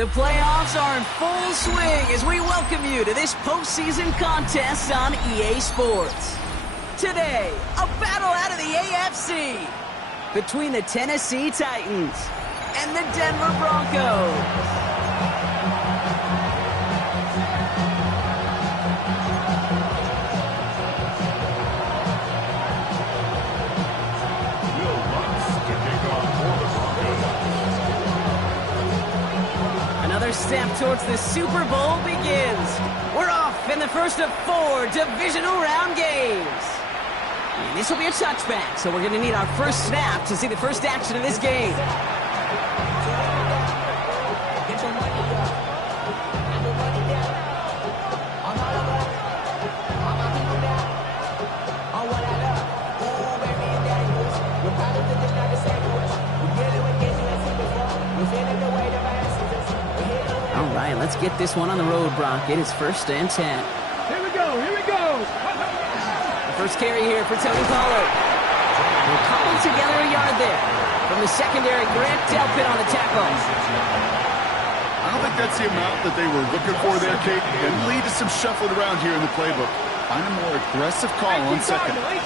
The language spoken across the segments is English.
The playoffs are in full swing as we welcome you to this postseason contest on EA Sports. Today, a battle out of the AFC between the Tennessee Titans and the Denver Broncos. Another step towards the Super Bowl begins. We're off in the first of 4 divisional round games. And this will be a touchback, so we're going to need our first snap to see the first action of this game. All right, let's get this one on the road, Brock. It is 1st and 10. Here we go. The first carry here for Tony Pollard. We'll cobble together a yard there. From the secondary, Grant Delpit on the tackle. I don't think that's the amount that they were looking for there, Kate. And lead to some shuffling around here in the playbook. Find a more aggressive call on second. That's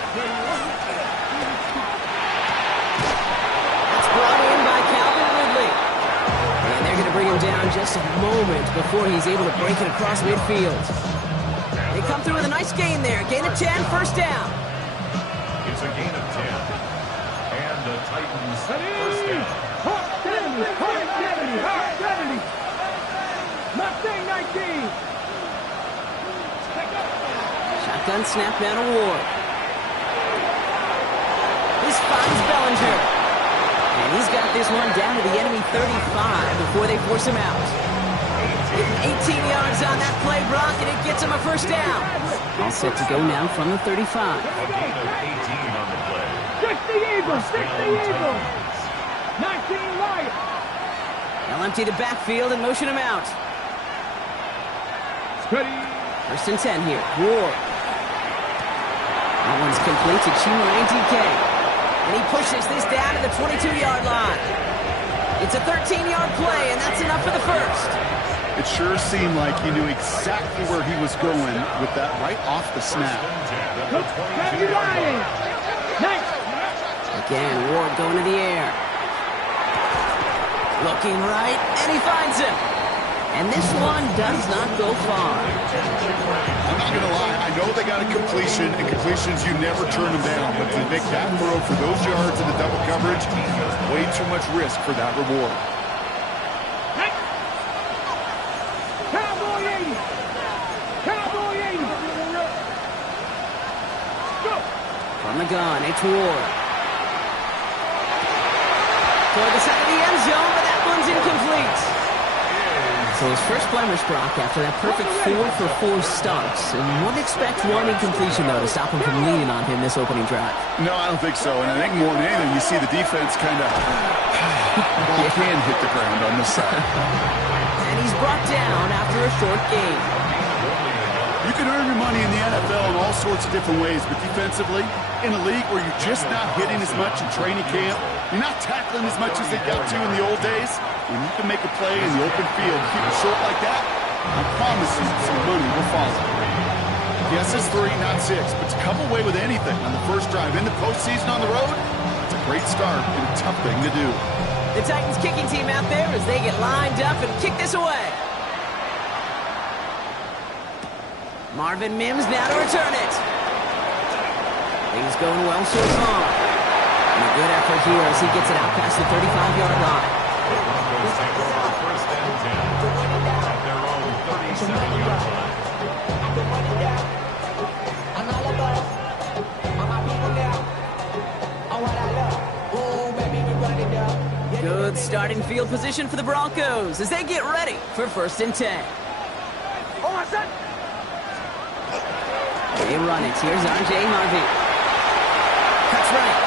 brought in by Calvin Ridley. And they're going to bring him down just a moment before he's able to break it across midfield. They come through with a nice gain there. Gain of 10, first down. It's a gain of 10. And the Titans first down. 70. Mustang 19. Shotgun snap down to Ward. This finds Bellinger. And he's got this one down to the enemy 35 before they force him out. Getting 18 yards on that play, Brock, and it gets him a first down. All set to go now from the 35. A gain of 18 on the play. 60 Eagles. 19 Lions. They'll empty the backfield and motion him out. Steady. 1st and 10 here. Ward. That one's complete to Chimere DK. And he pushes this down to the 22-yard line. It's a 13-yard play, and that's enough for the first. It sure seemed like he knew exactly where he was going with that right off the snap. Again, Ward going to the air. Looking right, and he finds him. And this one does not go far. I'm not going to lie. I know they got a completion, and completions, you never turn them down. But to make that throw for those yards in the double coverage, way too much risk for that reward. Cowboy 80. Go. From the gun, it's Ward. Toward the side of the end zone, but that one's incomplete. So his first blemish, Brock, after that perfect 4-for-4 starts. And one expect one incompletion, though, to stop him from leaning on him this opening drive. No, I don't think so. And I think more than anything, you see the defense kind of ball can hit the ground on this side. And he's brought down after a short gain. You can earn your money in the NFL in all sorts of different ways, but defensively, in a league where you're just not hitting as much in training camp, you're not tackling as much as they got to in the old days, when you can make a play in the open field, keep it short like that, I promise you some money will follow. Yes, it's 3, not 6, but to come away with anything on the first drive in the postseason on the road, it's a great start and a tough thing to do. The Titans kicking team out there as they get lined up and kick this away. Marvin Mims now to return it. Things going well so far. And a good effort here as he gets it out past the 35-yard line. The Broncos take over first and 10 at their own 37-yard line. Good starting field position for the Broncos as they get ready for 1st and 10. They run it. Here's R.J. Harvey. Cuts right.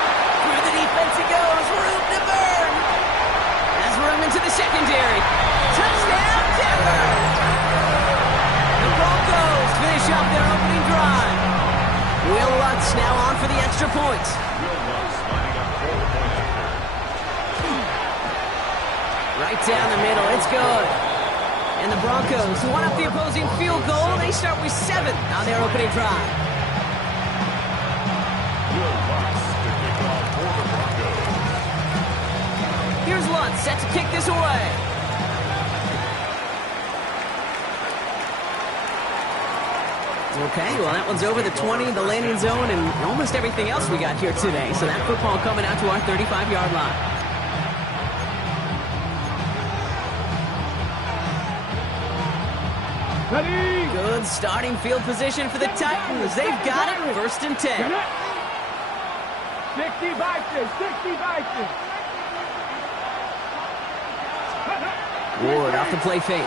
Through the defense he goes. Room to burn. Has room into the secondary. Touchdown, Denver! The Broncos finish up their opening drive. Will Lutz now on for the extra point. Will Lutz lining up for the point after. Right down the middle. It's good. And the Broncos, who won up the opposing field goal, they start with 7 on their opening drive. Will Lutz to kick off for the Broncos. Here's Lutz set to kick this away. Okay, well, that one's over the 20, the landing zone, and almost everything else we got here today. So that football coming out to our 35-yard line. Ready? Good starting field position for the Titans. They've got it, 1st and 10. 60 Vikings, 60 Vikings. Ward off the play fake.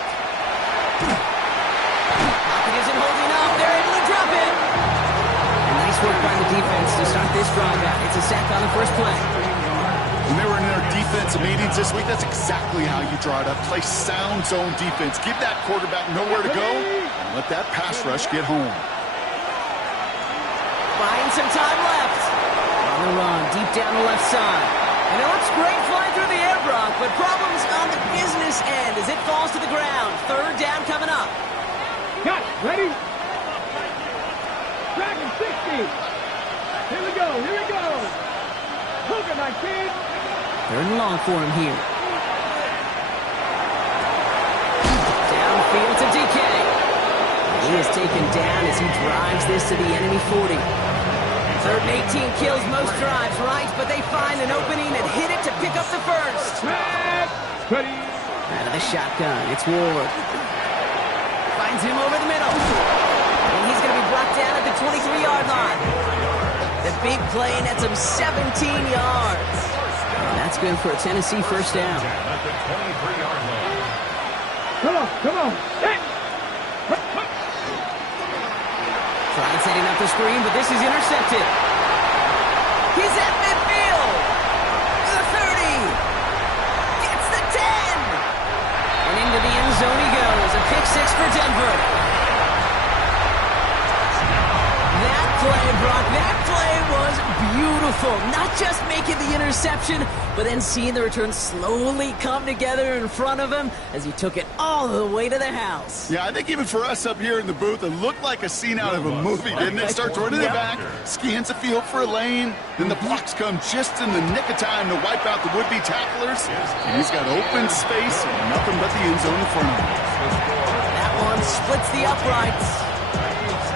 Pocket isn't holding up. They're able to drop it. And nice work by the defense to start this drive out. It's a sack on the first play. When they were in their defensive meetings this week, that's exactly how you draw it up. Play sound zone defense. Give that quarterback nowhere to go, and let that pass rush get home. Buying some time left. On the run, deep down the left side. And it looks great flying through the air, Brock, but problems on the business end as it falls to the ground. 3rd down coming up. Cut. Ready? Dragon 60. Here we go. Here we go. Look at my kid. 3rd and long for him here. Downfield to DK. He is taken down as he drives this to the enemy 40. 3rd and 18 kills most drives, right? But they find an opening and hit it to pick up the first. Ready? Out of the shotgun, it's Ward. Finds him over the middle. And he's going to be brought down at the 23-yard line. The big play nets him 17 yards. And that's good for a Tennessee 1st down. At the 23-yard line. Come on, come on. Hey. Trying setting up the screen, but this is intercepted. He's at midfield. The 30. Gets the 10. And into the end zone he goes. A pick 6 for Denver. That play, Brock, that play was beautiful. Not just making the interception, but then seeing the return slowly come together in front of him as he took it all the way to the house. Yeah, I think even for us up here in the booth, it looked like a scene out of a movie, didn't it? Starts running it back, scans the field for a lane, then the blocks come just in the nick of time to wipe out the would-be tacklers, and he's got open space and nothing but the end zone in front of him. That one splits the uprights.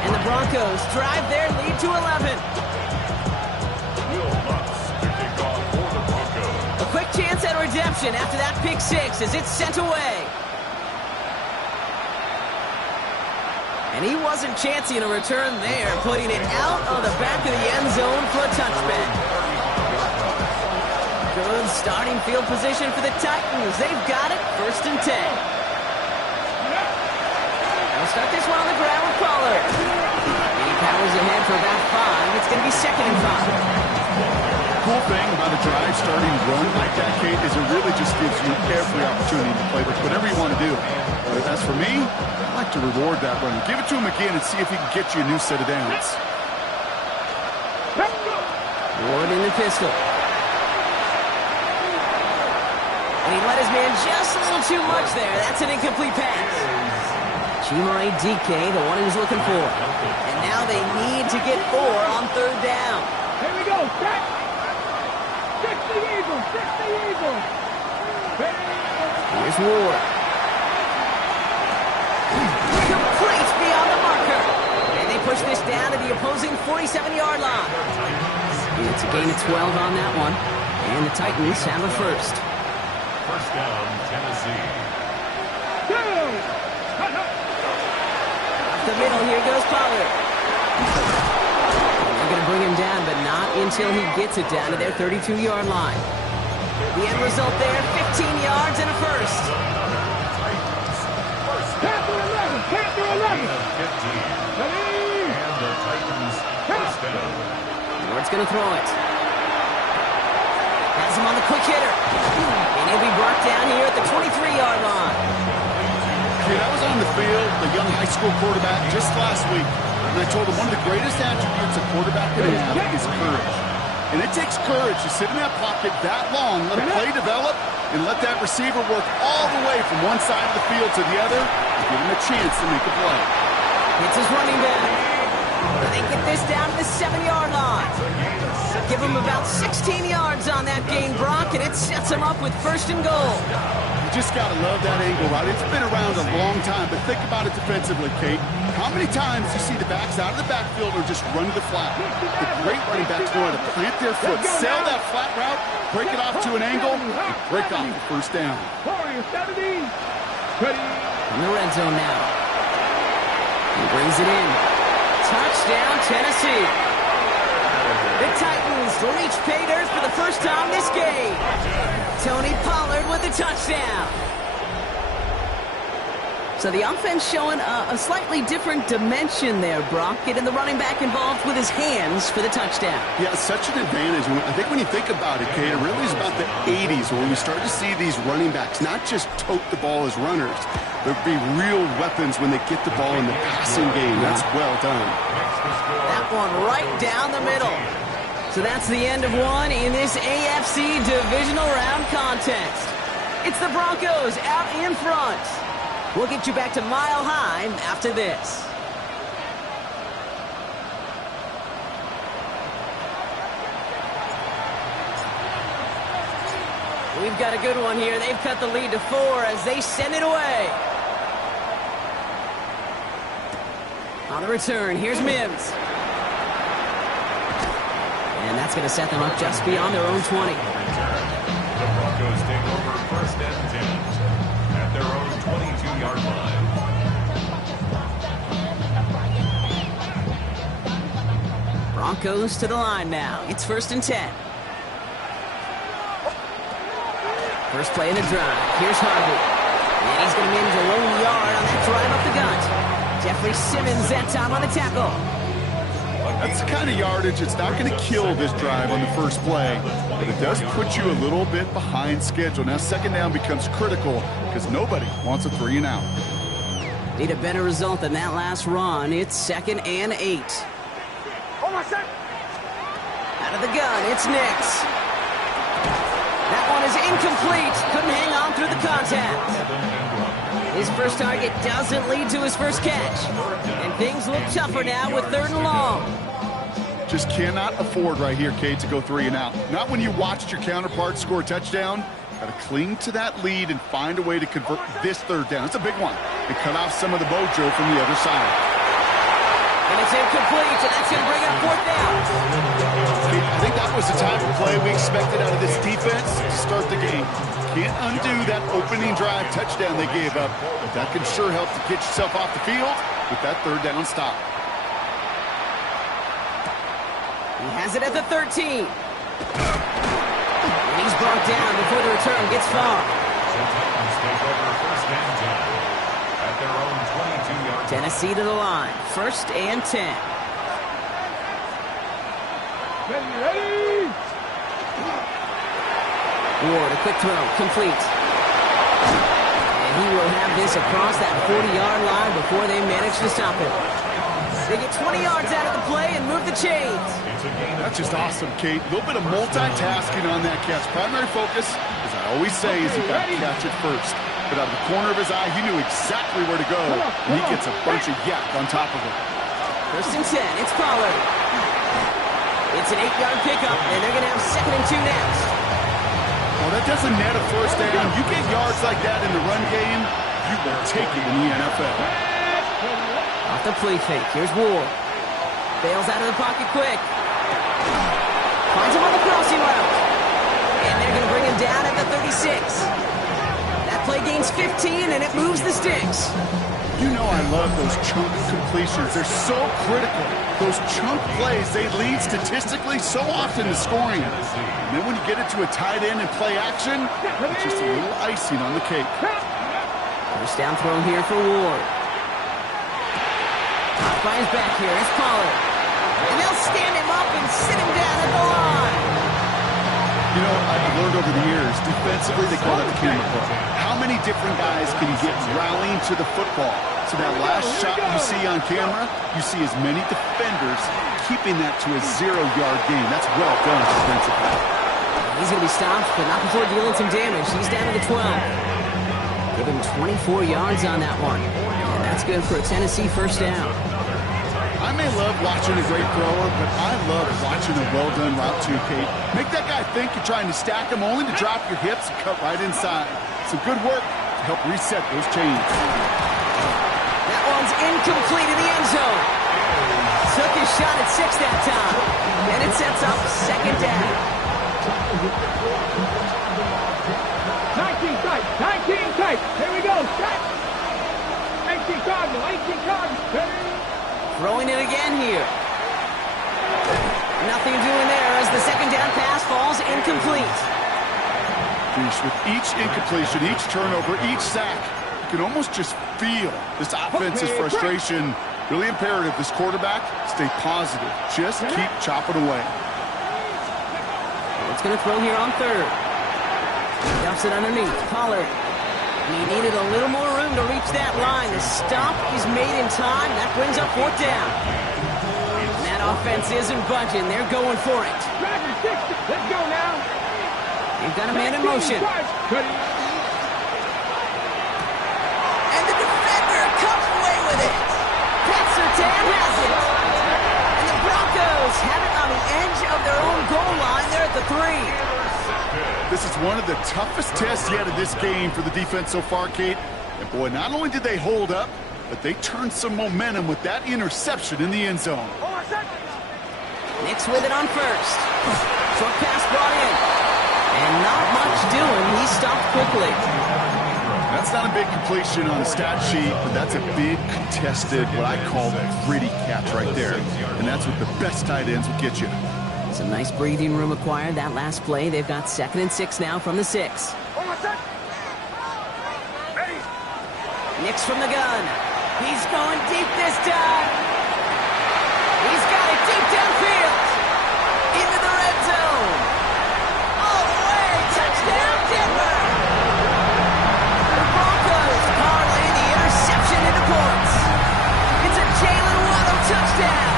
And the Broncos drive their lead to 11. Will Lutz to kick off for the Broncos. A quick chance at redemption after that pick 6 as it's sent away. And he wasn't chancing a return there, putting it out of the back of the end zone for a touchback. Good starting field position for the Titans. They've got it, 1st and 10. They'll start this one on the ground with Pollard. He powers ahead for about 5. It's going to be 2nd and 5. Cool thing about a drive starting run like that, Kate, is it really just gives you every opportunity to play with whatever you want to do. But as for me, I like to reward that run. Give it to him again and see if he can get you a new set of downs. Ward in the pistol. And he let his man just a little too much there. That's an incomplete pass. Chimere DK, the one he was looking for. And now they need to get 4 on 3rd down. Here we go. Set. 60 Eagles. 60 Eagles. Here's Ward. Complete beyond the marker. And they push this down to the opposing 47-yard line. It's a gain of 12 on that one. And the Titans have a 1st. 1st down, Tennessee. Up the middle, here goes Pollard. They're going to bring him down, but not until he gets it down to their 32-yard line. The end result there, 15 yards and a 1st. Panther 11. Panther 11. 15. Ready? And the Titans 1st down. Ward's going to throw it. Has him on the quick hitter. And he'll be brought down here at the 23-yard line. Kid, I was on the field, the young high school quarterback, just last week, and I told him one of the greatest attributes a quarterback can have is courage. And it takes courage to sit in that pocket that long, let a play develop, and let that receiver work all the way from one side of the field to the other and give him a chance to make a play. It's his running back. They get this down to the 7-yard line. Give him about 16 yards on that gain, Brock, and it sets him up with 1st and goal. You just got to love that angle, right? It's been around a long time, but think about it defensively, Kate. How many times you see the backs out of the backfield or just run to the flat? The great running backs know how to plant their foot, sail that flat route, break it off to an angle, and break off the 1st down. In the red zone now. He brings it in. Touchdown, Tennessee. The Titans reach pay dirt for the first time this game. Tony Pollard with the touchdown. So the offense showing a slightly different dimension there, Brock. Getting the running back involved with his hands for the touchdown. Yeah, such an advantage. I think when you think about it, Kate, it really is about the 80s when we start to see these running backs not just tote the ball as runners. There'll be real weapons when they get the ball in the passing game. That's well done. That one right down the middle. So that's the end of one in this AFC Divisional Round contest. It's the Broncos out in front. We'll get you back to Mile High after this. We've got a good one here. They've cut the lead to 4 as they send it away. On the return, here's Mims. And that's going to set them up just beyond their own 20. The Broncos take over 1st and 10 at their own 22-yard line. Broncos to the line now. It's 1st and 10. First play in the drive. Here's Harvey. And he's going to manage a lone yard on that drive up the gut. Jeffrey Simmons that time on the tackle. That's the kind of yardage it's not going to kill this drive on the first play, but it does put you a little bit behind schedule. Now 2nd down becomes critical because nobody wants a 3 and out. Need a better result than that last run. It's 2nd and 8. Out of the gun, it's Nix. That one is incomplete. Couldn't hang on through the contact. His first target doesn't lead to his first catch. And things look tougher now with 3rd and long. Just cannot afford right here, Kate, to go 3 and out. Not when you watched your counterpart score a touchdown. Got to cling to that lead and find a way to convert this 3rd down. It's a big one. And cut off some of the mojo from the other side. And it's incomplete, and that's going to bring up 4th down. I think that was the type of play we expected out of this defense to start the game. Can't undo that opening drive touchdown they gave up, but that can sure help to get yourself off the field with that 3rd down stop. He has it at the 13. And he's brought down before the return gets far. Titans take over 1st and 10 at their own 22-yard line. Tennessee to the line. 1st and 10. Ready! Ward, a quick throw, complete. And he will have this across that 40-yard line before they manage to stop it. They get 20 yards out of the play and move the chains. That's just awesome, Kate. A little bit of multitasking on that catch. Primary focus, as I always say, is you got to catch it first. But out of the corner of his eye, he knew exactly where to go, and he gets a bunch of yak on top of it. 1st and 10, it's Pollard. It's an 8-yard pickup, and they're going to have 2nd and 2 next. Well, that doesn't net a 1st down. You get yards like that in the run game, you will take it in the NFL. Off the play fake, here's Ward. Bails out of the pocket quick. Finds him on the crossing route. And they're going to bring him down at the 36. That play gains 15, and it moves the sticks. You know I love those chunk completions. They're so critical. Those chunk plays, they lead statistically so often to scoring. And then when you get it to a tight end and play action, it's just a little icing on the cake. First down throw here for Ward. Caught by his back here, it's Pollard. And they'll stand him up and sit him down at the line. You know, I've learned over the years, defensively they call it the camera club. How many different guys can you get rallying to the football? So that last shot you see on camera, you see as many defenders keeping that to a 0-yard gain. That's well done defensively. He's going to be stopped, but not before dealing some damage. He's down to the 12. Give him 24 yards on that one. And that's good for a Tennessee first down. I may love watching a great thrower, but I love watching a well-done route too, Kate. Make that guy think you're trying to stack him only to drop your hips and cut right inside. Some good work to help reset those chains. That one's incomplete in the end zone. Took his shot at 6 that time. And it sets up second down. 19 tight, 19 tight. Here we go, set. 18 Cardinal, 18 Cardinal. Throwing it again here. Nothing doing there as the second down pass falls incomplete. With each incompletion, each turnover, each sack, you can almost just feel this offense's frustration. Really imperative, this quarterback, stay positive. Just keep chopping away. It's going to throw here on third. Dumps it underneath. Pollard. He needed a little more room to reach that line. The stop is made in time. That brings up fourth down. And that offense isn't budging. They're going for it. Let's go now. They've got a man in motion. And the defender comes away with it. Pat Surtain has it. And the Broncos have it on the edge of their own goal line. They're at the 3. This is one of the toughest tests yet in this game for the defense so far, Kate. And boy, not only did they hold up, but they turned some momentum with that interception in the end zone. Nix with it on first. Short pass brought in. And not much doing. He stopped quickly. That's not a big completion on the stat sheet, but that's a big contested, what I call gritty catch right there. And that's what the best tight ends will get you. Some nice breathing room acquired that last play. They've got 2nd and 6 now from the 6. Nix from the gun. He's going deep this time. He's got it deep downfield. Into the red zone. All the way. Touchdown, Denver. The Broncos parlay the interception into points. It's a Jalen Waddle touchdown.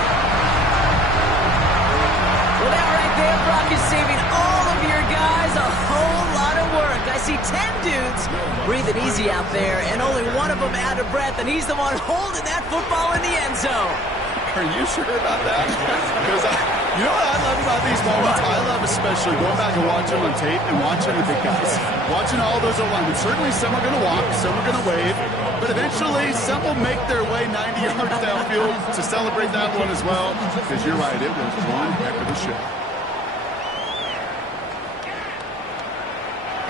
Well, that right there, Brock, is saving all of your guys a whole lot of work. I see 10 dudes breathing easy out there, and only one of them out of breath, and he's the one holding that football in the end zone. Are you sure about that? Because you know what I love about these moments? I love especially going back and watching on tape and watching the big guys. Watching all those alignment. Certainly some are going to walk, some are going to wave, but eventually some will make their way 90 yards downfield to celebrate that one as well. Because you're right, it was one heck of a show.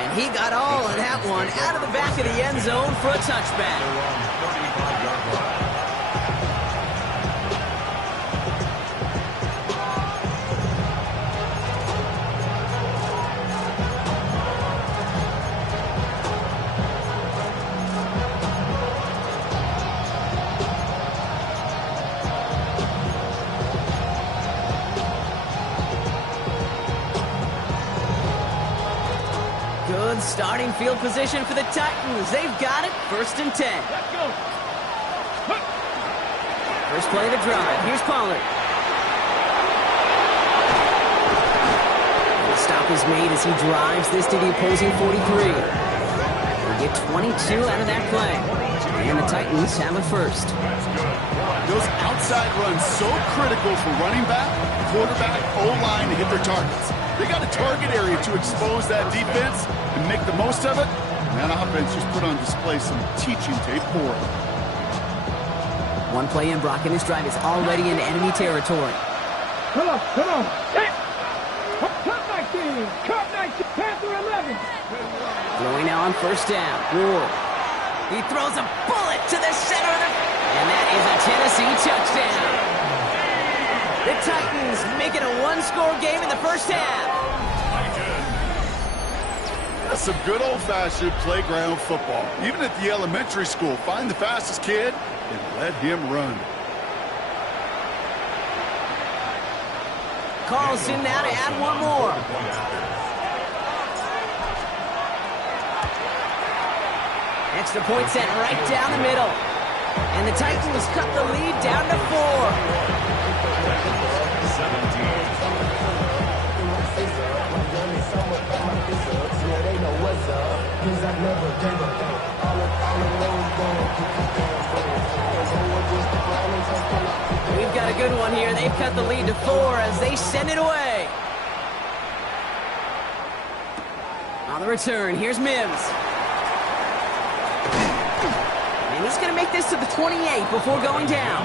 And he got all of that one out of the back of the end zone for a touchback. Good starting field position for the Titans. They've got it. 1st and 10. Let's go. First play of the drive. Here's Pollard. And the stop is made as he drives this to the opposing 43. They get 22 out of that play. And the Titans have a first. Those outside runs so critical for running back, quarterback, O-line to hit their targets. They got a target area to expose that defense and make the most of it. And that offense just put on display some teaching tape for it. One play in, Brock, and his drive is already in enemy territory. Come on, come on. Hey. Cut 19, cut 19, Panther 11. Throwing now on first down. Ward. He throws a bullet to the center of the... And that is a Tennessee touchdown. The Titans make it a one-score game in the first half. That's some good old-fashioned playground football. Even at the elementary school, find the fastest kid and let him run. Carlson now to add one more. Extra point sent right down the middle. And the Titans cut the lead down to 4. We've got a good one here. They've cut the lead to 4 as they send it away. On the return, here's Mims. And he's going to make this to the 28 before going down.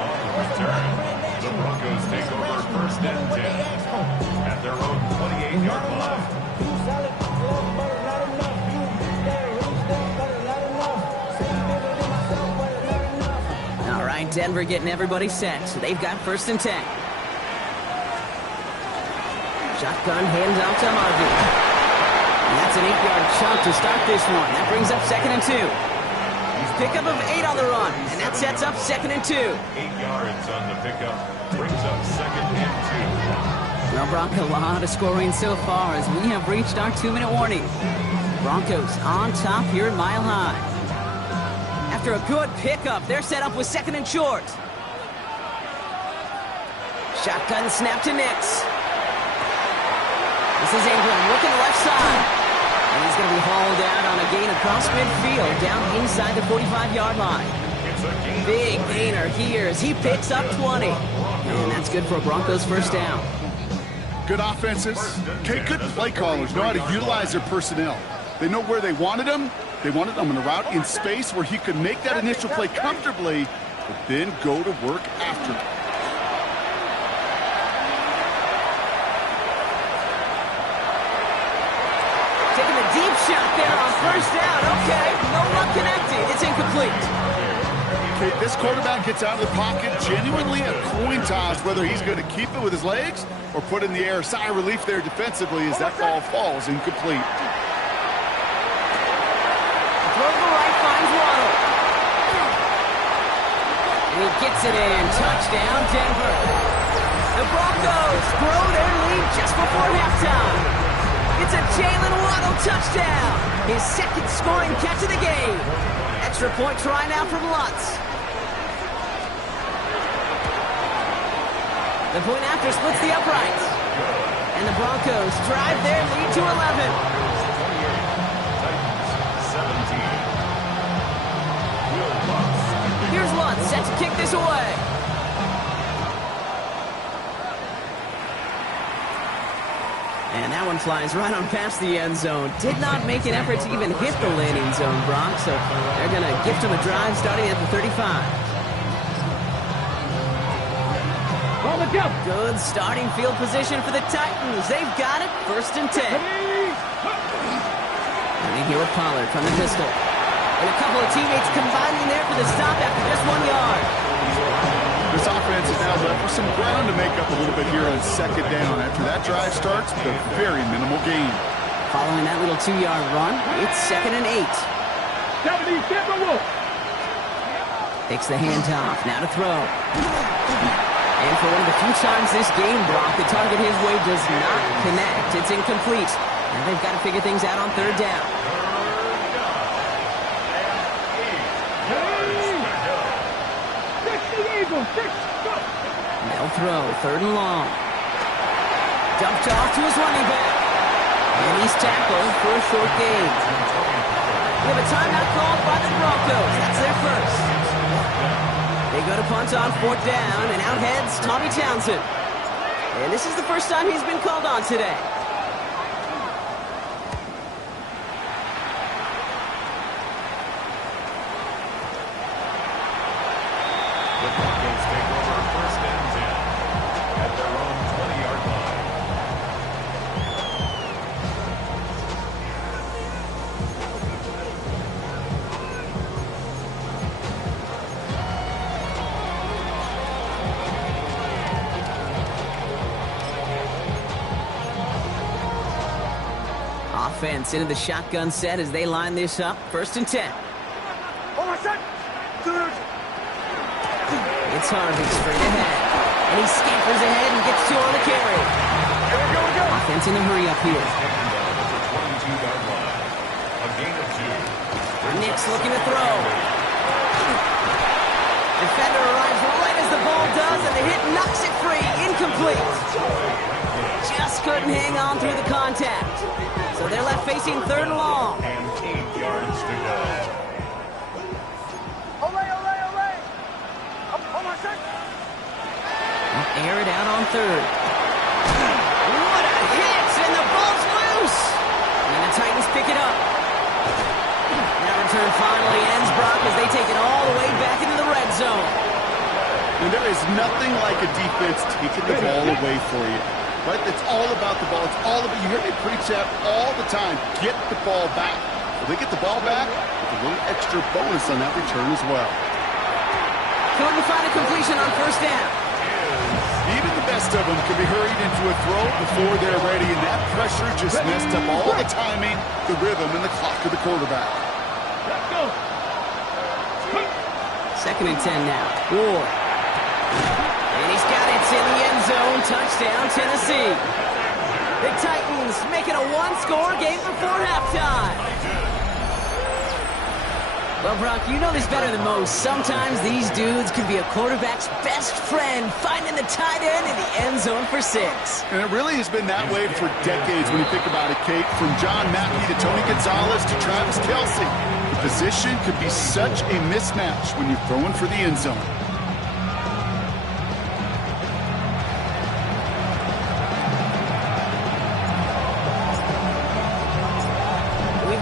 On return, the Broncos take over first and 10 at their own 28-yard line. All right, Denver getting everybody set. So they've got first and 10. Shotgun handoff to Harvey. And that's an 8-yard chunk to start this one. That brings up second and 2. Pickup of 8 on the run, and that sets up second and 2. 8 yards on the pickup brings up second and 2. Well, Bronco, a lot of scoring so far as we have reached our 2-minute warning. Broncos on top here at Mile High. After a good pickup, they're set up with second and short. Shotgun snap to Nix. This is Ingram looking left side. And he's going to be hauled out on a gain across midfield down inside the 45-yard line. Big gainer here as he picks up 20. And that's good for a Broncos first down. Good offenses. Okay, good play callers know how to utilize their personnel. They know where they wanted them. They wanted them on a route in space where he could make that initial play comfortably, but then go to work after it. Taking a deep shot there on first down. Okay, no luck connecting. It's incomplete. Okay, this quarterback gets out of the pocket, genuinely a coin toss whether he's going to keep it with his legs or put in the air. Sigh of relief there defensively as that ball falls incomplete. Throw to the right, finds Waddle. And he gets it in. Touchdown, Denver. The Broncos grow their lead just before halftime. It's a Jalen Waddle touchdown. His second scoring catch of the game. Extra point try now from Lutz. The point after splits the uprights. And the Broncos drive their lead to 11. 17. Here's Lutz set to kick this away. And that one flies right on past the end zone. Did not make an effort to even hit the landing zone, Brock. So they're going to gift him a drive starting at the 35. Good starting field position for the Titans. They've got it. First and 10. And here with Pollard from the pistol. And a couple of teammates combining there for the stop after just 1 yard. This offense is now left with some ground to make up a little bit here on second down. After that drive starts with a very minimal gain. Following that little 2-yard run, it's second and 8. Takes the handoff, now to throw. And for one of the few times this game, Brock, the target his way does not connect. It's incomplete. Now they've got to figure things out on third down. They'll throw, third and long. Dumped off to his running back. And he's tackled for a short gain. We have a timeout called by the Broncos. That's their first. They go to punt on fourth down, and out heads Tommy Townsend. And this is the first time he's been called on today. The Broncos take over first and 10 at their own 20-yard line. Offense into the shotgun set as they line this up. First and 10. It's Harvey straight ahead. And he scampers ahead and gets 2 on the carry. Offense in a hurry up here. 22-yard line. A gain of 2. Nix looking to throw. Defender arrives right as the ball does, and the hit knocks it free. Incomplete. just couldn't hang on through the contact. So they're left facing 3rd and long. And 8 yards to go. Air it out on 3rd. What a hit! And the ball's loose! And the Titans pick it up. That return finally ends, Brock, as they take it all the way back into the red zone. And there is nothing like a defense taking the ball away for you. Right? It's all about the ball. It's all about, you hear me preach that all the time. Get the ball back. If they get the ball back, with a little extra bonus on that return as well. Couldn't find a completion on 1st down. Even the best of them can be hurried into a throw before they're ready, and that pressure just messed up all the timing, the rhythm, and the clock of the quarterback. Let's go. 2nd and 10 now. Ward. And he's got it in the end zone. Touchdown, Tennessee. The Titans making a 1-score game before halftime. Well, Brock, you know this better than most. Sometimes these dudes can be a quarterback's best friend, finding the tight end in the end zone for 6. And it really has been that way for decades when you think about it, Kate. From John Mackey to Tony Gonzalez to Travis Kelce. The position could be such a mismatch when you're throwing for the end zone.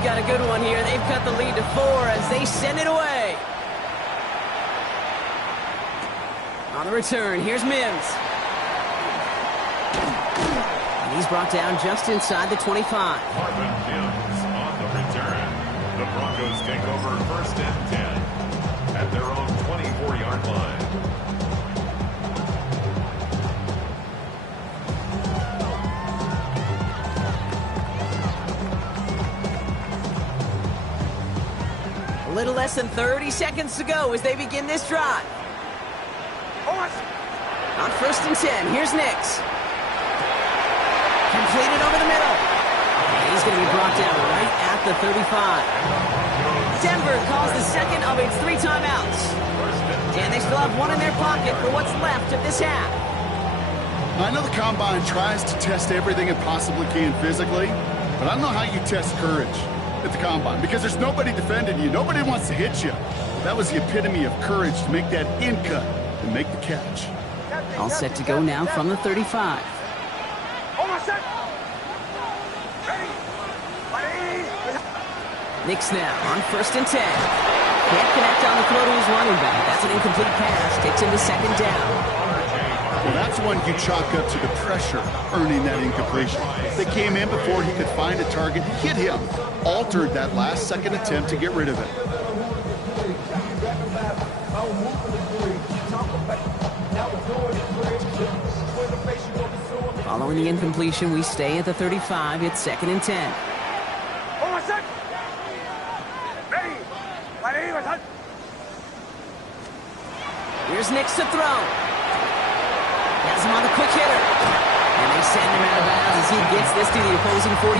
Got a good one here. They've cut the lead to 4 as they send it away. On the return, here's Mims. And he's brought down just inside the 25. Marvin Mims on the return. The Broncos take over 1st and 10 at their own 24-yard line. A little less than 30 seconds to go as they begin this drive. On 1st and 10, here's Nix. Completed over the middle. And he's going to be brought down right at the 35. Denver calls the second of its 3 timeouts. And they still have 1 in their pocket for what's left of this half. I know the Combine tries to test everything it possibly can physically, but I don't know how you test courage at the Combine, because there's nobody defending you. Nobody wants to hit you. That was the epitome of courage, to make that in cut and make the catch. All set to go now from the 35. Nix now on 1st and 10. Can't connect on the throw to his running back. That's an incomplete pass. Takes him to 2nd down. Well, that's one you chalk up to the pressure earning that incompletion. They came in before he could find a target, hit him, altered that last-second attempt to get rid of it. Following the incompletion, we stay at the 35. It's 2nd and 10. Here's Nix to throw. Has him on the quick hitter. And they send him out of bounds as he gets this to the opposing 45.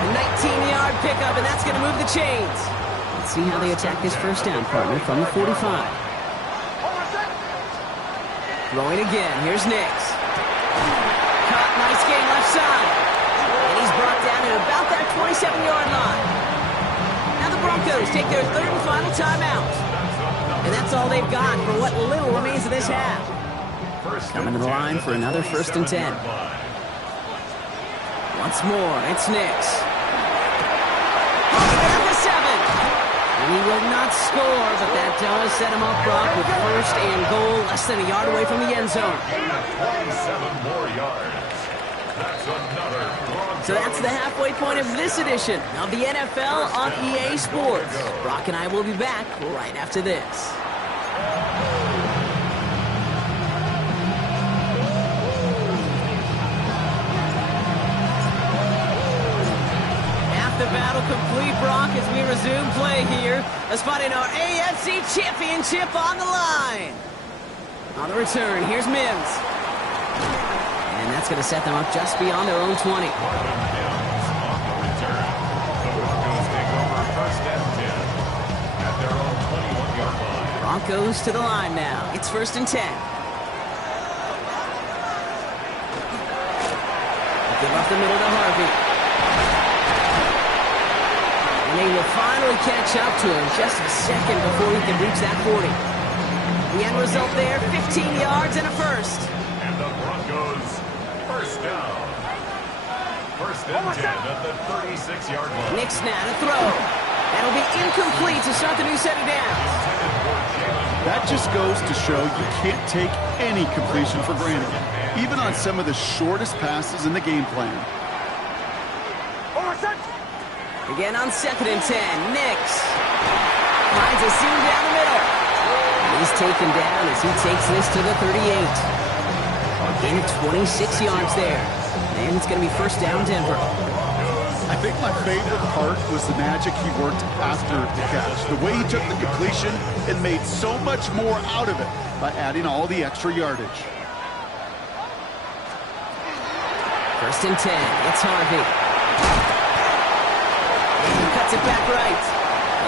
A 19-yard pickup, and that's going to move the chains. Let's see how they attack this 1st down, partner, from the 45. Throwing again. Here's Nix. Caught, nice game left side. And he's brought down at about that 27-yard line. Now the Broncos take their 3rd and final timeout. And that's all they've got for what little remains of this half. Coming to the line for another 1st and 10. Once more, it's Nix. At the 7. And he will not score, but that does set him up, Brock, with 1st and goal, less than a yard away from the end zone. 27 more yards. That's another Broncos. So that's the halfway point of this edition of the NFL on EA Sports. Brock and I will be back right after this. The battle complete, Brock, as we resume play here. Let's find in our AFC Championship on the line. On the return, here's Mims. And that's going to set them up just beyond their own 20. On the return, the Broncos take over 1st and 10 at their own 21-yard line. Broncos to the line now. It's 1st and 10. across the middle to Harvey. And they will finally catch up to him just a second before he can reach that 40. The end result there, 15 yards and a first. And the Broncos first down. First and 10 at the 36-yard line. Nick Snap to throw. That'll be incomplete to start the new set of downs. That just goes to show you can't take any completion for granted, even on some of the shortest passes in the game plan. Again on 2nd and 10, Nix finds a seam down the middle. He's taken down as he takes this to the 38. Gain of 26 yards there. And it's going to be first down Denver. I think my favorite part was the magic he worked after the catch. The way he took the completion and made so much more out of it by adding all the extra yardage. First and 10, it's Harvey. And he cuts it back right.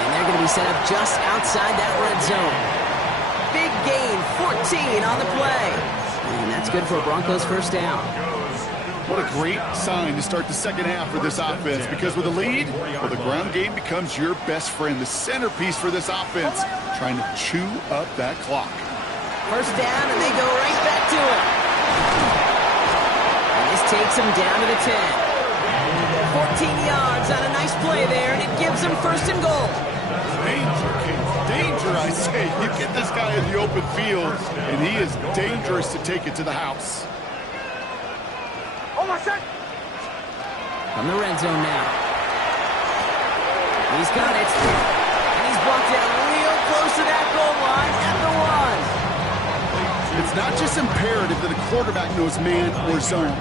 And they're going to be set up just outside that red zone. Big gain, 14 on the play. And that's good for a Broncos first down. What a great sign to start the second half for this offense, because with a lead, well, the ground game becomes your best friend, the centerpiece for this offense, trying to chew up that clock. First down, and they go right back to it. And this takes them down to the 10. 14 yards on a nice play there, and it gives them first and goal. Danger, Kings, danger, I say. You get this guy in the open field, and he is dangerous to take it to the house. From the red zone now. He's got it. And he's blocked down real close to that goal line at the 1. It's not just imperative that a quarterback knows man or zone.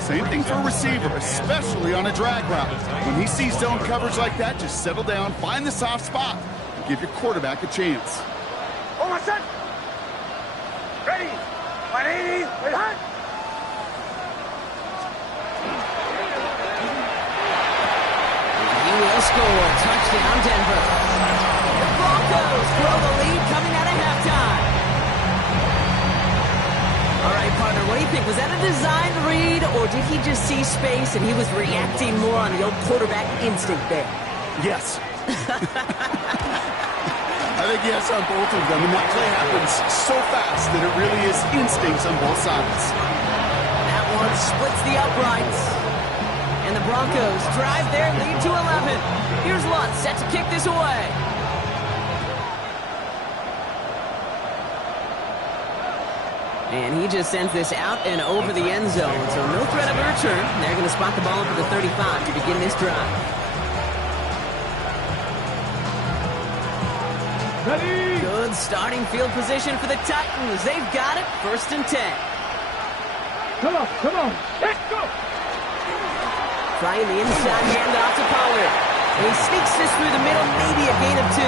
Same thing for a receiver, especially on a drag route. When he sees zone coverage like that, just settle down, find the soft spot, and give your quarterback a chance. Ready. 180. Hot. Will score. Touchdown, Denver. The Broncos grow the lead coming out of halftime. All right, partner, what do you think? Was that a designed read, or did he just see space and he was reacting more on the old quarterback instinct there? Yes. I think yes on both of them, and that play happens so fast that it really is instincts on both sides. That one splits the uprights. And the Broncos drive their lead to 11. Here's Lutz set to kick this away. And he just sends this out and over the end zone. So no threat of a return. They're going to spot the ball up at the 35 to begin this drive. Ready. Good starting field position for the Titans. They've got it. First and 10. Come on. Let's go. Trying the inside handoff to Pollard. And he sneaks this through the middle, maybe a gain of 2.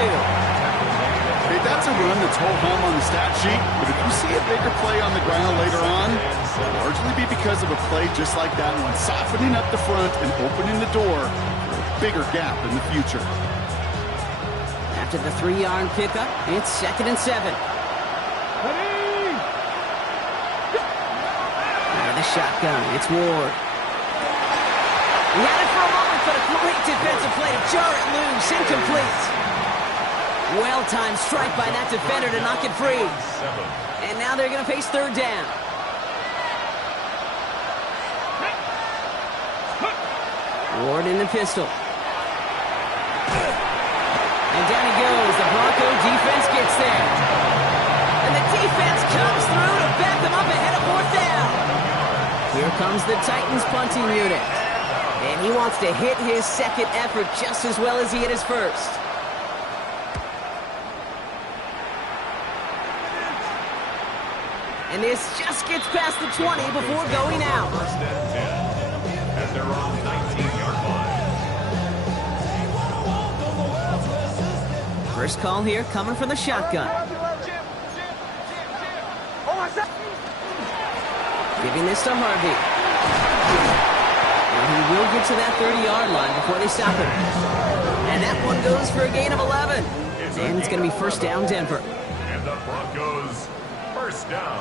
Hey, that's a run that's ho-hum on the stat sheet, but if you see a bigger play on the ground later on, it'll largely be because of a play just like that one, softening up the front and opening the door for a bigger gap in the future. After the 3-yard pickup, it's 2nd and 7. Ready. Out of the shotgun, it's Ward. He had it for a moment, but a great defensive play to jar it loose, incomplete. Well-timed strike by that defender to knock it free. And now they're going to face 3rd down. Ward in the pistol. And down he goes. The Bronco defense gets there. And the defense comes through to back them up ahead of 4th down. Here comes the Titans punting unit. And he wants to hit his second effort just as well as he hit his first. And this just gets past the 20 before going out. First and 10 at their own 19-yard line. First call here coming from the shotgun. Giving this to Harvey. And he will get to that 30-yard line before they stop him. And that one goes for a gain of 11. And it's going to be first down, Denver. And the Broncos first down.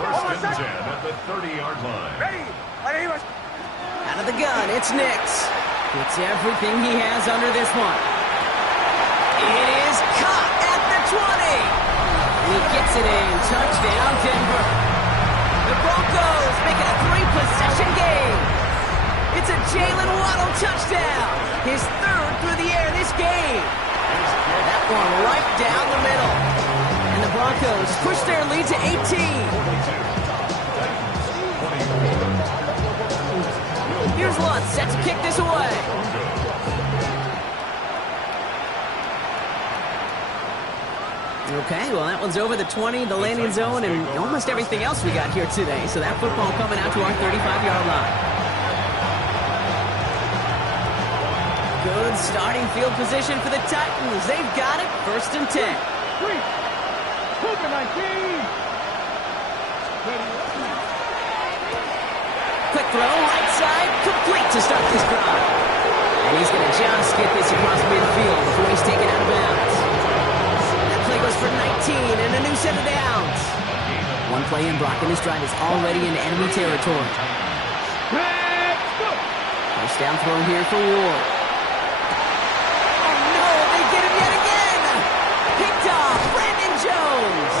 First and 10 at the 30-yard line. Out of the gun, it's Nix. It's everything he has under this one. It is caught at the 20. He gets it in. Touchdown, Denver. The Broncos make it a 3-possession game. It's a Jalen Waddle touchdown. His third through the air this game. That one right down the middle. And the Broncos push their lead to 18. Here's Lutz, set to kick this away. Okay, well, that one's over the 20, the landing zone, and almost everything else we got here today. So that football coming out to our 35-yard line. Good starting field position for the Titans. They've got it, 1st and 10. Hooker 19. Quick throw, right side, complete to start this drive. And he's going to just get this across midfield before he's taken out of bounds. That play goes for 19 and a new set of downs. One play in, Brock, and this drive is already in enemy territory. First down throw here for Ward. Oh no, they get him yet again! Picked off, Brandon Jones!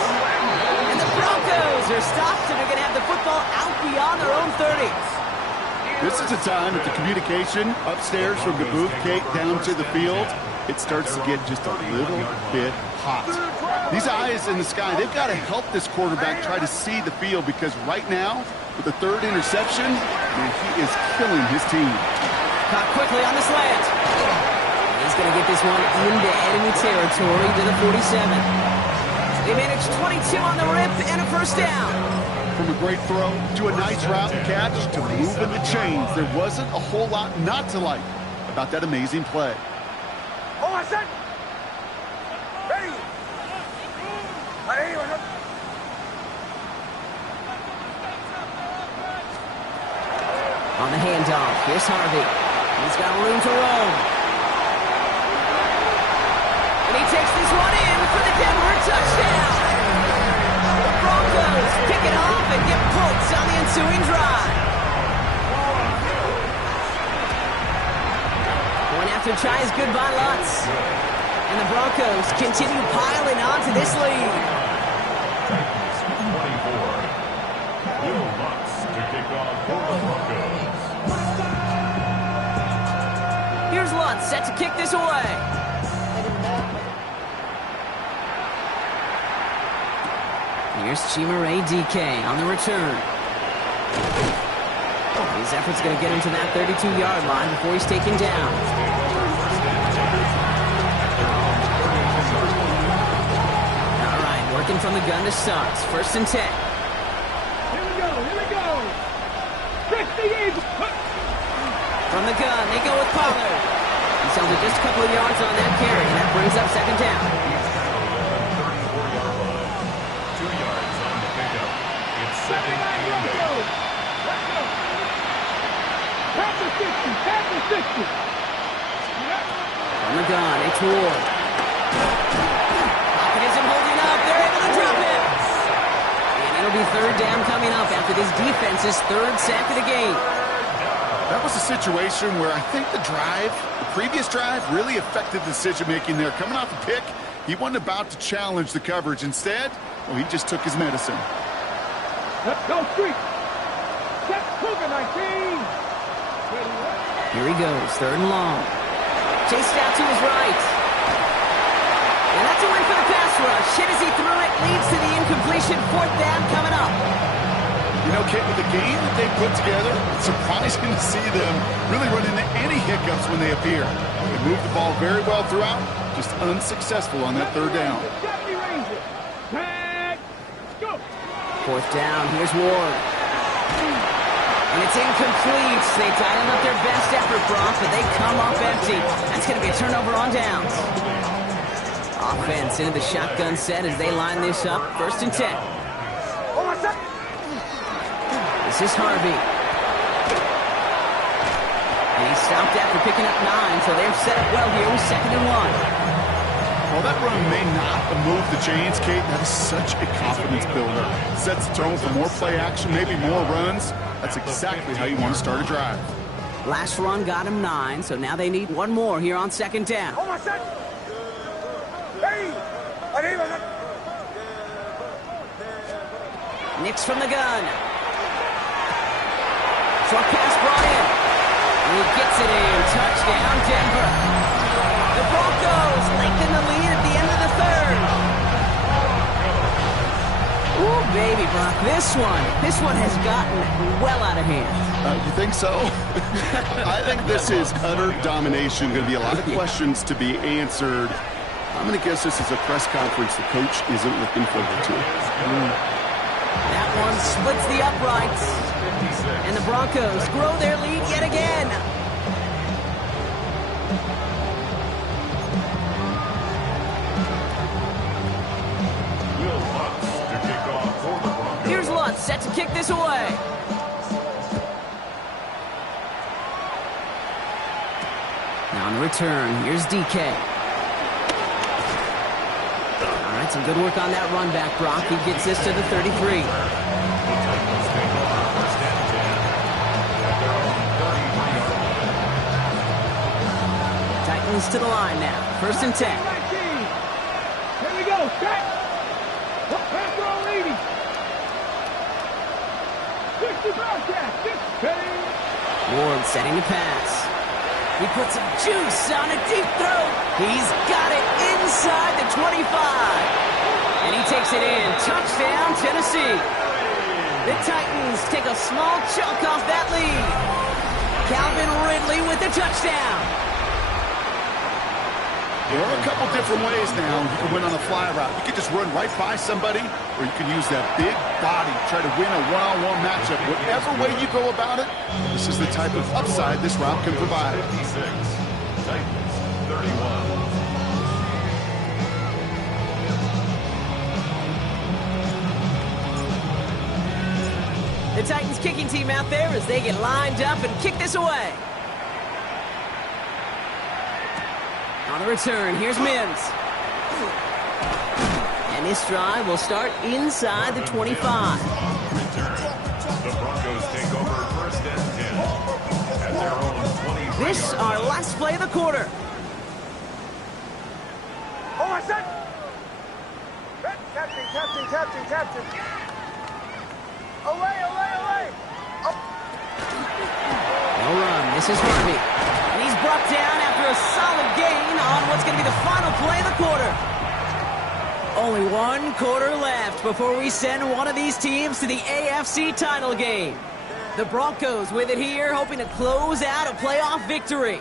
And the Broncos are stopped and are going to have the football out beyond their own 30. This is a time that the communication upstairs from the booth gate down to the field, it starts to get just a little bit hot. These eyes in the sky, they've got to help this quarterback try to see the field, because right now, with the 3rd interception, man, he is killing his team. Caught quickly on the slant. He's going to get this one into enemy territory to the 47. They managed 22 on the rip and a first down. From a great throw to a nice route and catch to moving the chains, there wasn't a whole lot not to like about that amazing play. On the handoff, here's Harvey. He's got room to roam. And he takes this one in for the Denver touchdown. The Broncos pick it off and get points on the ensuing drive. Point after try is good by Lutz. And the Broncos continue piling on to this lead. 24. Will Lutz to kick off for the Broncos. Here's Lutz set to kick this away. Here's Chimere DK on the return. His effort's going to get him to that 32-yard line before he's taken down. All right, working from the gun to start. 1st and 10. Here we go. 68. From the gun, they go with Pollard. He's held it just a couple of yards on that carry, and that brings up 2nd down. 34-yard line. 2 yards on the pickup. It's 2nd and 8. Pass the 60. From the gun, it's Ward. Pocket isn't holding up. They're able to drop it. And it'll be 3rd down coming up after this defense's 3rd sack of the game. That was a situation where I think the previous drive, really affected the decision-making there. Coming off a pick, he wasn't about to challenge the coverage. Instead, well, he just took his medicine. Let's go, Street. Set Cougar 19. Here he goes, 3rd and long. Chased out to his right. And that's a win for the pass rush. Hit as he threw it, leads to the incompletion. 4th down coming up. You know, Kit, with the game that they put together, it's surprising to see them really run into any hiccups when they appear. They moved the ball very well throughout, just unsuccessful on that 3rd down. 4th down, here's Ward. And it's incomplete. They dialed up their best effort, Brock, but they come up empty. That's going to be a turnover on downs. Offense into the shotgun set as they line this up. 1st and 10. This is Harvey. And he stopped after picking up 9, so they're set up well here with 2nd and 1. While that run may not have moved the chains, Kate, that is such a confidence builder. Sets the tone for more play action, maybe more runs. That's exactly how you want to start a drive. Last run got him 9, so now they need one more here on second down. Nix from the gun. Short pass brought in. And he gets it in. Touchdown, Denver. The Broncos lengthen the lead at the end of the third. Ooh, baby, Brock. This one has gotten well out of hand. You think so? I think this is utter domination. Going to be a lot of questions to be answered. I'm going to guess this is a press conference the coach isn't looking forward to. That one splits the uprights. And the Broncos grow their lead yet again. Here's Lutz set to kick this away. Now on the return, here's DK. All right, some good work on that run back, Brock. He gets this to the 33. Titans to the line now. 1st and 10. Here we go. Set. Pass roll leading. 60 Bobcat. 6 Ward setting the pass. He puts some juice on a deep throw. He's got it inside the 25. And he takes it in. Touchdown, Tennessee. The Titans take a small chunk off that lead. Calvin Ridley with the touchdown. There are a couple different ways now you can win on a fly route. You can just run right by somebody, or you can use that big body, try to win a one-on-one matchup. Whatever way you go about it, this is the type of upside this route can provide. 56, Titans 31. The Titans kicking team out there as they get lined up and kick this away. On the return, here's Mims. And this drive will start inside the 25. Return. The Broncos take over 1st and 10 at their own 20. This our last play of the quarter. Oh, I said. Captain. Away. No run. This is Harvey. And he's brought down after a solid gain on what's going to be the final play of the quarter. Only one quarter left before we send one of these teams to the AFC title game. The Broncos with it here, hoping to close out a playoff victory.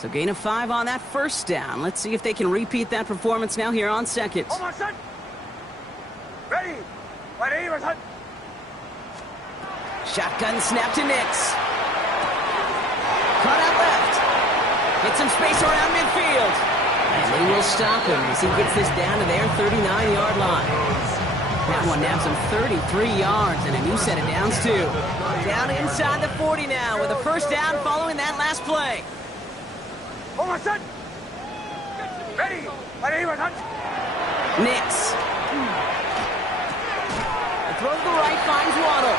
So gain of 5 on that 1st down. Let's see if they can repeat that performance now here on 2nd. Ready. Shotgun snap to Nix. Cut out left. Get some space around midfield. And they will stop him as he gets this down to their 39-yard line. That one nabs him 33 yards and a new set of downs too. Down inside the 40 now with a 1st down following that last play. Oh, my son! Ready! Nix. The throw to the right finds Waddle.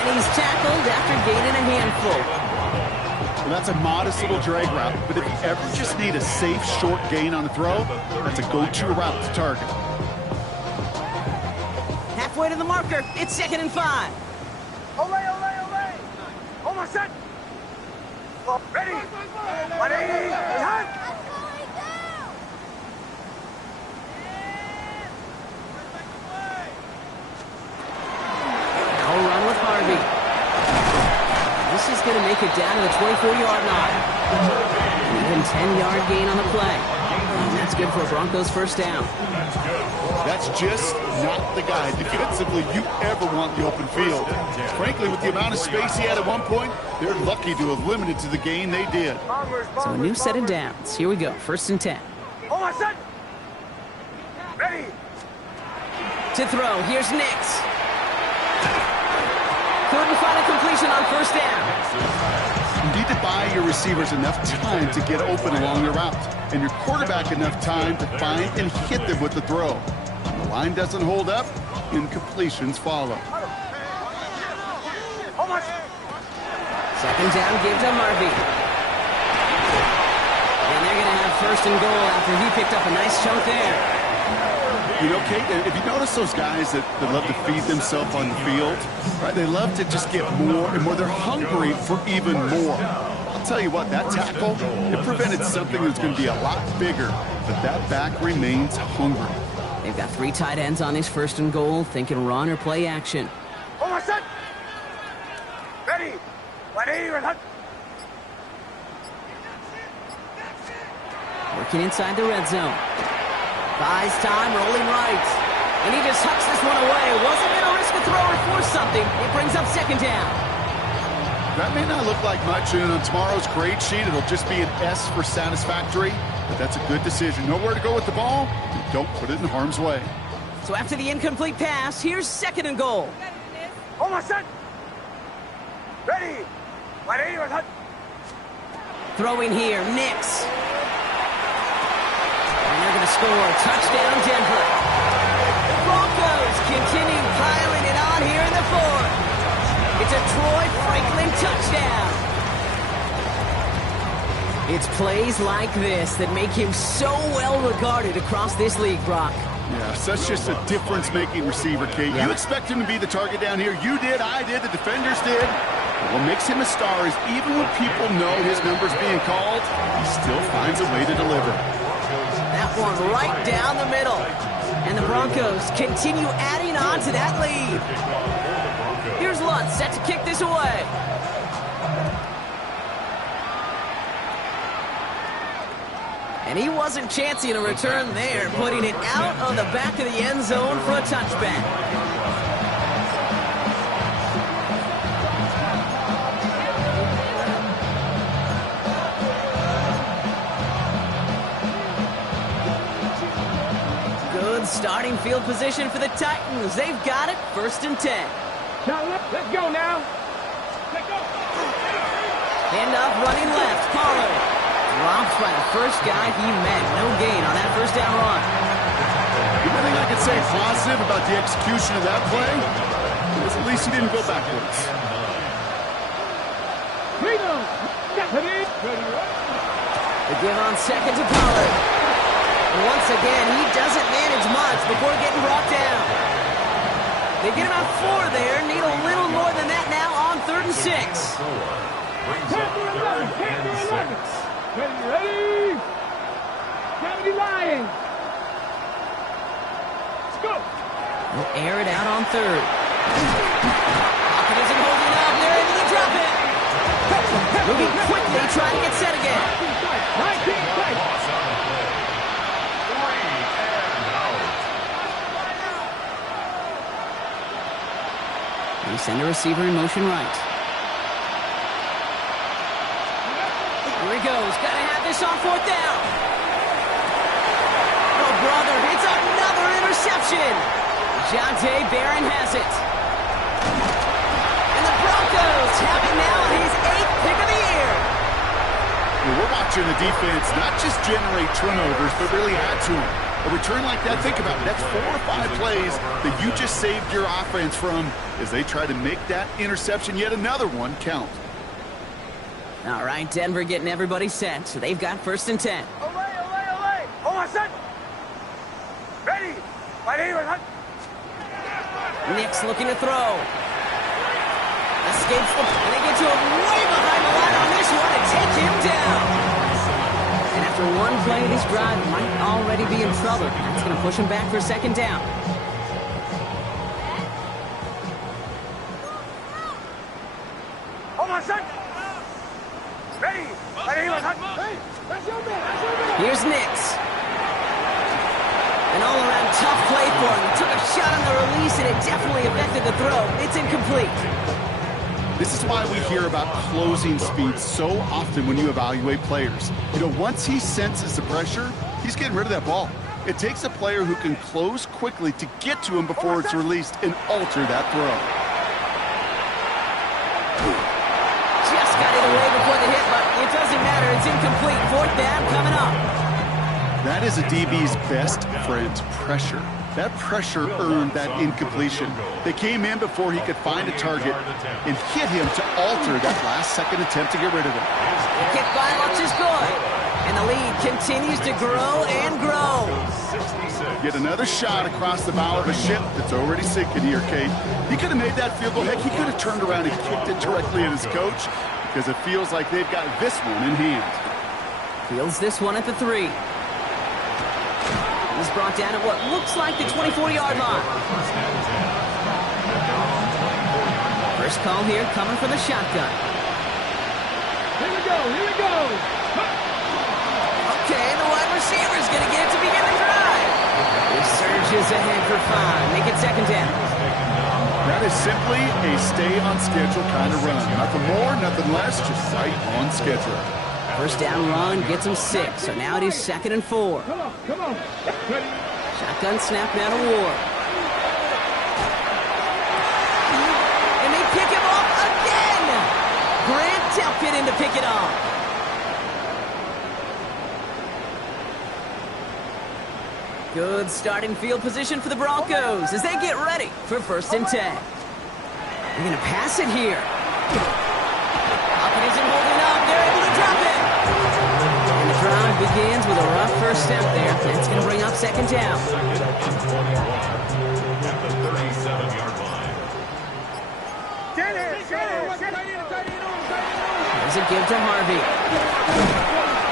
And he's tackled after gaining a handful. Well, that's a modest little drag route, but if you ever just need a safe, short gain on the throw, that's a go-to route to target. Halfway to the marker. It's 2nd and 5. Olay! Oh, my son! Ready! 180! Now a run with Harvey. This is going to make it down to the 24-yard line. An even 10-yard gain on the play. And that's good for a Broncos 1st down. That's just not the guy defensively you ever want the open field. Frankly, with the amount of space he had at one point, they're lucky to have limited to the gain they did. So a new set of downs. Here we go, 1st and 10. Hold on, set. Ready. To throw, here's Nix. Couldn't find a completion on first down. You need to buy your receivers enough time to get open along the route, and your quarterback enough time to find and hit them with the throw. When the line doesn't hold up, incompletions follow. Hold on. Second down, give to Harvey. And they're going to have first and goal after he picked up a nice chunk there. You know, Kate, if you notice those guys that love to feed themselves on the field, right? They love to just get more and more. They're hungry for even more. I'll tell you what, that tackle, it prevented something that's going to be a lot bigger, but that back remains hungry. They've got 3 tight ends on his first and goal, thinking run or play action. Hold on, set. Ready. Ready, and Working inside the red zone. Buys time, rolling right. And he just hucks this one away. Wasn't going to risk a throw or force something. It brings up second down. That may not look like much, and on tomorrow's grade sheet, it'll just be an S for satisfactory, but that's a good decision. Know where to go with the ball, and don't put it in harm's way. So after the incomplete pass, here's second and goal. hold on, set. Ready. Ready, and Throwing here, Nix. And they're going to score. Touchdown, Denver. The Broncos continue piling it on here in the fourth. It's a Troy Franklin touchdown. It's plays like this that make him so well regarded across this league, Brock. Yeah, such just a difference-making receiver, Kate. Yeah. You expect him to be the target down here. You did, I did, the defenders did. But what makes him a star is even when people know his number's being called, he still finds a way to deliver. That one right down the middle. And the Broncos continue adding on to that lead. Here's Lutz set to kick this away. And he wasn't chancing a return there, putting it out on the back of the end zone for a touchback. Good starting field position for the Titans. They've got it, 1st and 10. Now, let's go now. Let's go. Handoff running left, Pollard. Dropped by the first guy he met. No gain on that first down run. The only thing I can say positive about the execution of that play is at least he didn't go backwards. Freedom. Ready. The give on second to Pollard. And once again, he doesn't manage much before getting brought down. They get about 4 there. Need a little more than that now on 3rd and 6. Panther 11. Panther 11. Ready. Gravity Lion. Let's go. We'll air it out on 3rd. Pocket isn't holding up. They're able to drop it. Moving quickly, trying to get set again. 19 fight. They send a receiver in motion right. Here he goes. Got to have this on 4th down. Oh, brother, it's another interception. Jonte Barron has it. And the Broncos have it now on his 8th pick of the year. Well, we're watching the defense not just generate turnovers, but really add to them. A return like that, think about it. That's 4 or 5 plays that you just saved your offense from as they try to make that interception, yet another one, count. All right, Denver getting everybody set. So they've got 1st and 10. Olay. Hold on, set. Ready. Ready, and Nix looking to throw. Escapes the... And they get to him way behind the line on this one and take him down. And after one play, this drive might already be in trouble. That's going to push him back for 2nd down. hold on, set. Ready. Ready, and hey, that's your man. Here's Nix. An all-around tough play for him. He took a shot on the release, and it definitely affected the throw. It's incomplete. This is why we hear about closing speed so often when you evaluate players. You know, once he senses the pressure, He's getting rid of that ball. It takes a player who can close quickly to get to him before it's released and alter that throw. Just got it away before the hit, but it doesn't matter. It's incomplete. Fourth down coming up. That is a DB's best friend, pressure. That pressure earned that incompletion. They came in before he could find a target and hit him to alter that last-second attempt to get rid of him. The kick by Lutz is good. And the lead continues to grow and grow. Get another shot across the bow of a ship that's already sinking here, Kate. He could have made that field goal. Heck, he could have turned around and kicked it directly at his coach because it feels like they've got this one in hand. Fields this one at the 3. He's brought down at what looks like the 24-yard line. First call here coming from the shotgun. Here we go, here we go. Okay, the wide receiver's going to get it to begin the drive. He surges ahead for 5. Make it second down. That is simply a stay-on-schedule kind of run. Nothing more, nothing less, just right on schedule. First down run gets him 6, so now it is 2nd and 4. Come on, come on. Ready? Shotgun snap now to Ward. And they pick him off again! Grant Delpit in to pick it off. Good starting field position for the Broncos as they get ready for 1st and 10. They're going to pass it here. Hopkins isn't holding up. They're able to drop it. And the drive begins with a rough first step there. That's going to bring up 2nd down. At the 37-yard line. There's a give to Harvey.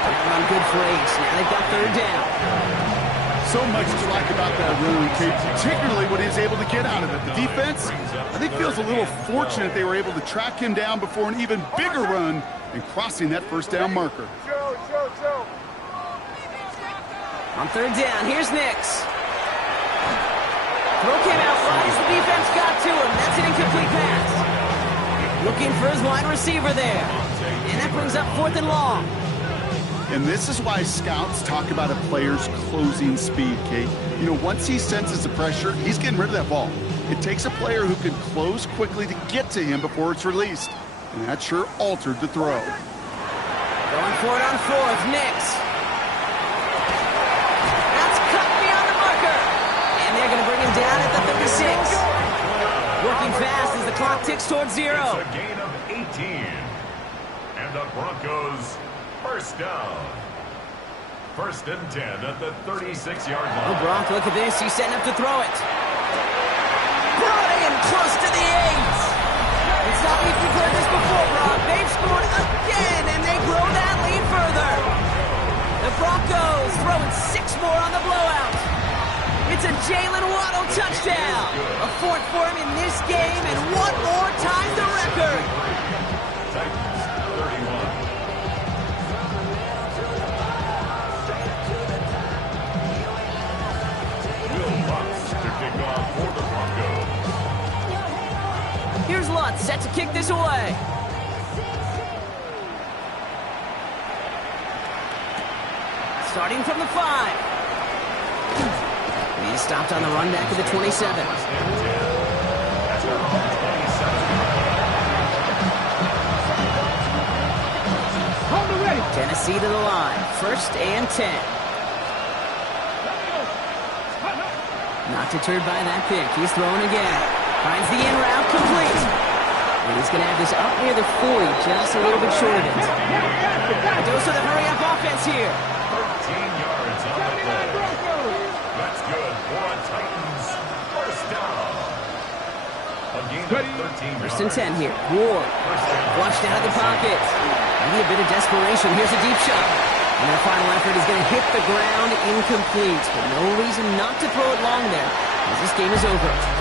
They're on good for 8. Now they've got 3rd down. So much to like about that run, Kate, particularly what he was able to get out of it. The defense, I think, feels a little fortunate they were able to track him down before an even bigger run and crossing that first down marker. On 3rd down, here's Nix. Throw came out right as the defense got to him. That's an incomplete pass. Looking for his wide receiver there. And that brings up 4th and long. And this is why scouts talk about a player's closing speed, Kate. You know, once he senses the pressure, he's getting rid of that ball. It takes a player who can close quickly to get to him before it's released. And that sure altered the throw. Going for it on 4th, Nix. That's cut beyond the marker. And they're going to bring him down at the 36. Working fast as the clock ticks towards 0. It's a gain of 18. And the Broncos... first down. 1st and 10 at the 36-yard line. Oh, Brock, look at this. He's setting up to throw it. Brought in close to the 8. It's not like we've heard this before, Brock. They've scored again, and they grow that lead further. The Broncos throwing 6 more on the blowout. It's a Jalen Waddle touchdown. A 4th for him in this game, and 1 more ties the record. Titans 31. Here's Lutz set to kick this away. Starting from the 5. He's stopped on the run back of the 27. Hold it ready. Tennessee to the line. 1st and 10. Not deterred by that pick. He's throwing again. Finds the in route complete. And he's going to have this up near the 40, just a little bit short of it. Goes for the hurry-up offense here. 13 yards on the play. That's good for a Titans first down. A gain of 13 1st and yards. 10 here. Ward. Flushed out of the pocket. Maybe a bit of desperation. Here's a deep shot. And their final effort is going to hit the ground incomplete. But no reason not to throw it long there, as this game is over.